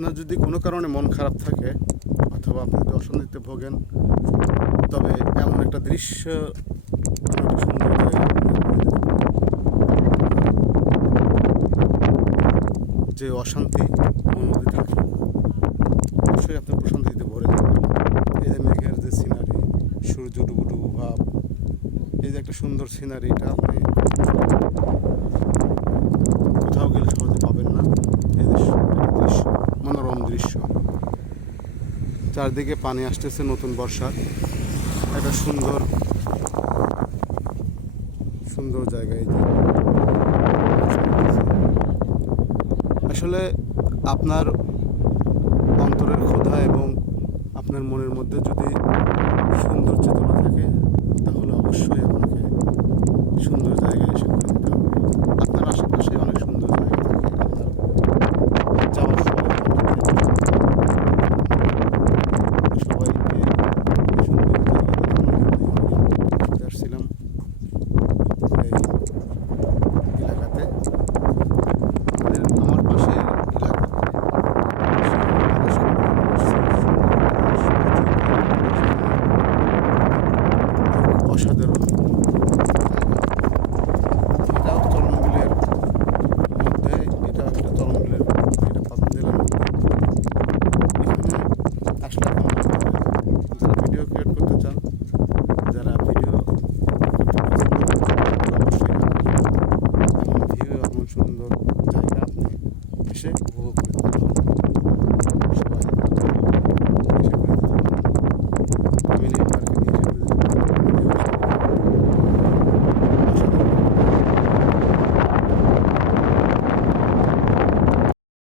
আপনার যদি কোনো কারণে মন খারাপ থাকে অথবা আপনি যদি অশান্তিতে ভোগেন, তবে এমন একটা দৃশ্য, এমন একটা সুন্দর জায়গা যে অশান্তি মনের মধ্যে থাকে, অবশ্যই আপনার প্রশান্তিতে ভরে যাবে। এই যে মেঘের যে সিনারি, সূর্য ডুবু ডুবু ভাব, এই যে একটা সুন্দর সিনারি, এটা আপনি কোথাও গেলে সহজে পাবেন না। এই দৃশ্য, মনোরম দৃশ্য, চারদিকে পানি আসতেছে নতুন বর্ষার, একটা সুন্দর সুন্দর জায়গা। এই যে আসলে আপনার অন্তরের ক্ষুধা এবং আপনার মনের মধ্যে যদি সুন্দর চেতনা থাকে, তাহলে অবশ্যই আপনাকে সুন্দর জায়গায় এসে ঘুরে যেতে হবে। আপনার আশেপাশে অনেক সুন্দর জায়গা থাকে, আপনার যাওয়ার সময় সবাইকে এই সুন্দর জায়গা দেখানোর জন্য ঘুরতে আসছিলাম এই এলাকাতে। আমার পাশে এলাকা, অসাধারণ। এটাও চলনবিলের মধ্যে, এটা একটা চলনবিলের, এটা পাবনা জেলার মধ্যে। এখানে আসলে কেমন হবে, যারা ভিডিও ক্রিয়েট করতে চান, যারা ভিডিও অবশ্যই এমন ভিউ, এমন সুন্দর জায়গা আপনি এসে উপভোগ